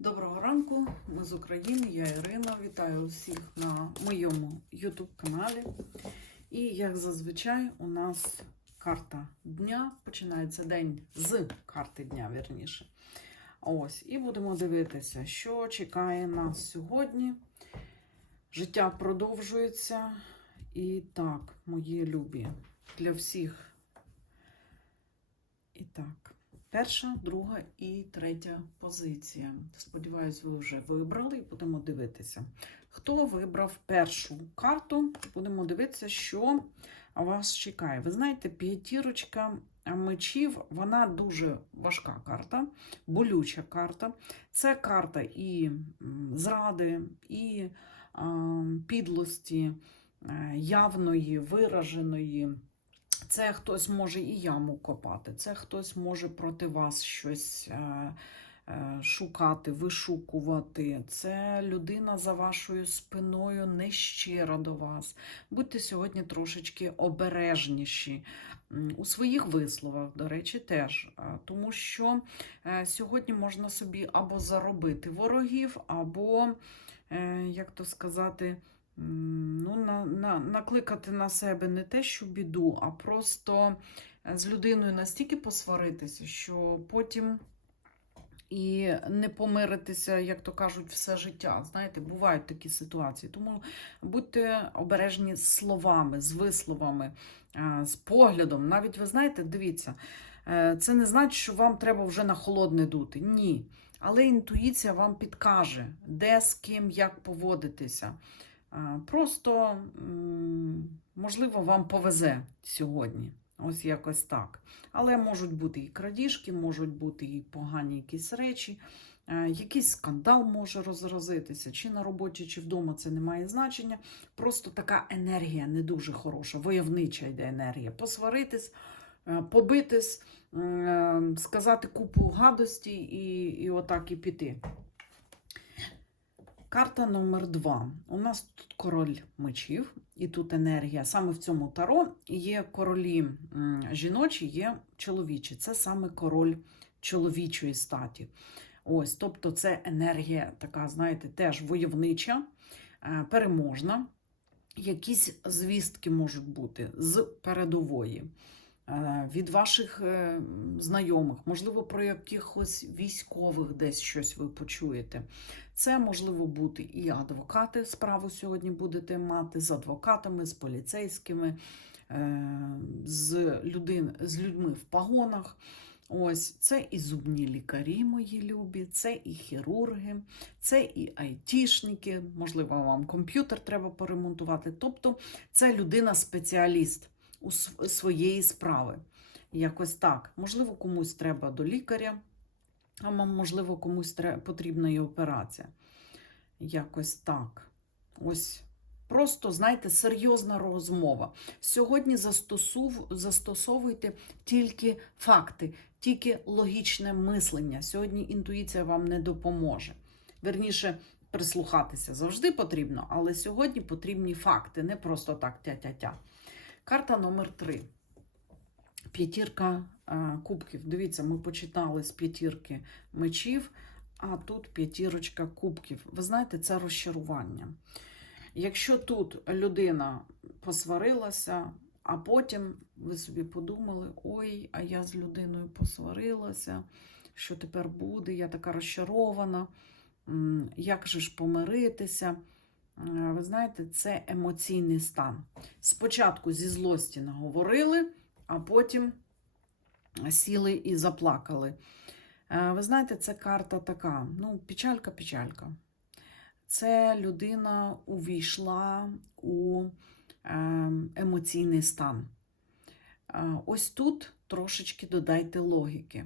Доброго ранку, ми з України, я Ірина. Вітаю усіх на моєму YouTube каналі. І як зазвичай, у нас карта дня. Починається день з карти дня, вірніше. Ось, і будемо дивитися, що чекає нас сьогодні. Життя продовжується. І так, мої любі, для всіх. І так. Перша, друга і третя позиція. Сподіваюсь, ви вже вибрали і будемо дивитися. Хто вибрав першу карту, будемо дивитися, що вас чекає. Ви знаєте, п'ятірочка мечів, вона дуже важка карта, болюча карта. Це карта і зради, і підлості, е, явної, вираженої. Це хтось може і яму копати, це хтось може проти вас щось е, е, шукати, вишукувати. Це людина за вашою спиною нещира до вас. Будьте сьогодні трошечки обережніші у своїх висловах, до речі, теж. Е, Тому що сьогодні можна собі або заробити ворогів, або, як то сказати, ну, на, на, накликати на себе не те, що біду, а просто е, з людиною настільки посваритися, що потім і не помиритися, як то кажуть, все життя. Знаєте, бувають такі ситуації. Тому будьте обережні з словами, з висловами, е, з поглядом. Навіть ви знаєте, дивіться, е, це не значить, що вам треба вже на холодне дути. Ні. Але інтуїція вам підкаже, де з ким, як поводитися. А, Просто, можливо, вам повезе сьогодні. Ось якось так. Але можуть бути і крадіжки, можуть бути і погані якісь речі, е, якийсь скандал може розразитися, чи на роботі, чи вдома це не має значення. Просто така енергія не дуже хороша, войовнича йде енергія. Посваритись, е, побитись, е, сказати купу гадості і, і отак і піти. Карта номер два. У нас тут король мечів, і тут енергія. Саме в цьому таро є королі жіночі, є чоловічі. Це саме король чоловічої статі. Ось, тобто, це енергія така, знаєте, теж войовнича, е, переможна. Якісь звістки можуть бути з передової. Е, Від ваших е, знайомих, можливо, про якихось військових десь щось ви почуєте. Це можливо бути і адвокати. Справу сьогодні будете мати з адвокатами, з поліцейськими, е, з, людин, з людьми в погонах. Ось це і зубні лікарі, мої любі, це і хірурги, це і айтішники. Можливо, вам комп'ютер треба поремонтувати. Тобто, це людина-спеціаліст у св- своєї справи. Якось так. Можливо, комусь треба до лікаря, а можливо, комусь потрібна і операція. Якось так. Ось просто, знаєте, серйозна розмова. Сьогодні застосовуйте тільки факти, тільки логічне мислення. Сьогодні інтуїція вам не допоможе. Верніше, прислухатися завжди потрібно, але сьогодні потрібні факти, не просто так тя-тя-тя. Карта номер три. П'ятірка е, кубків. Дивіться, ми почитали з п'ятірки мечів, а тут п'ятірочка кубків. Ви знаєте, це розчарування. Якщо тут людина посварилася, а потім ви собі подумали: ой, а я з людиною посварилася, що тепер буде? Я така розчарована, як же ж помиритися? Е, Ви знаєте, це емоційний стан. Спочатку зі злості наговорили, а потім сіли і заплакали. Е, Ви знаєте, це карта така: ну, печалька-печалька. Це людина увійшла у е, емоційний стан. Е, Ось тут трошечки додайте логіки.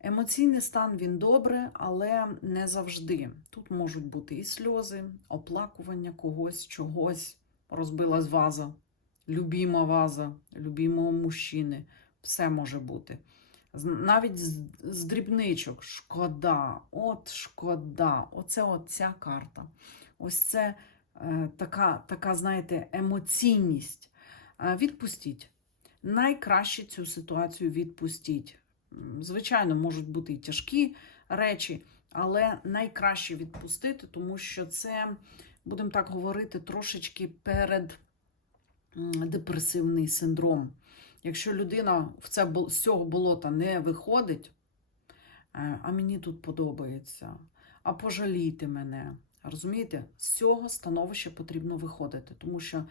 Емоційний стан він добре, але не завжди. Тут можуть бути і сльози, оплакування когось, чогось, розбилась ваза, любима ваза, любимого мужчини. Все може бути. Навіть з дрібничок. Шкода, от шкода. Оце от ця карта. Ось це е, така, така, знаєте, емоційність. Е, відпустіть. Найкраще цю ситуацію відпустіть. Звичайно, можуть бути і тяжкі речі, але найкраще відпустити, тому що це, будемо так говорити, трошечки перед депресивний синдром. Якщо людина в це, з цього болота не виходить, е, а мені тут подобається, а пожалійте мене. Розумієте, з цього становища потрібно виходити, тому що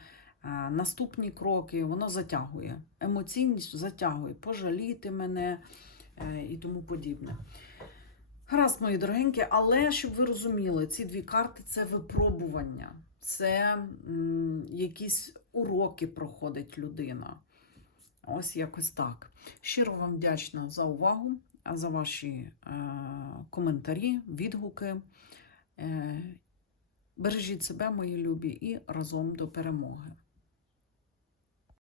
наступні кроки воно затягує. Емоційність затягує, пожалійте мене е, і тому подібне. Гаразд, мої дорогенькі, але щоб ви розуміли, ці дві карти це випробування, це якісь уроки проходить людина. Ось якось так. Щиро вам вдячна за увагу, за ваші е, коментарі, відгуки. Е, бережіть себе, мої любі, і разом до перемоги.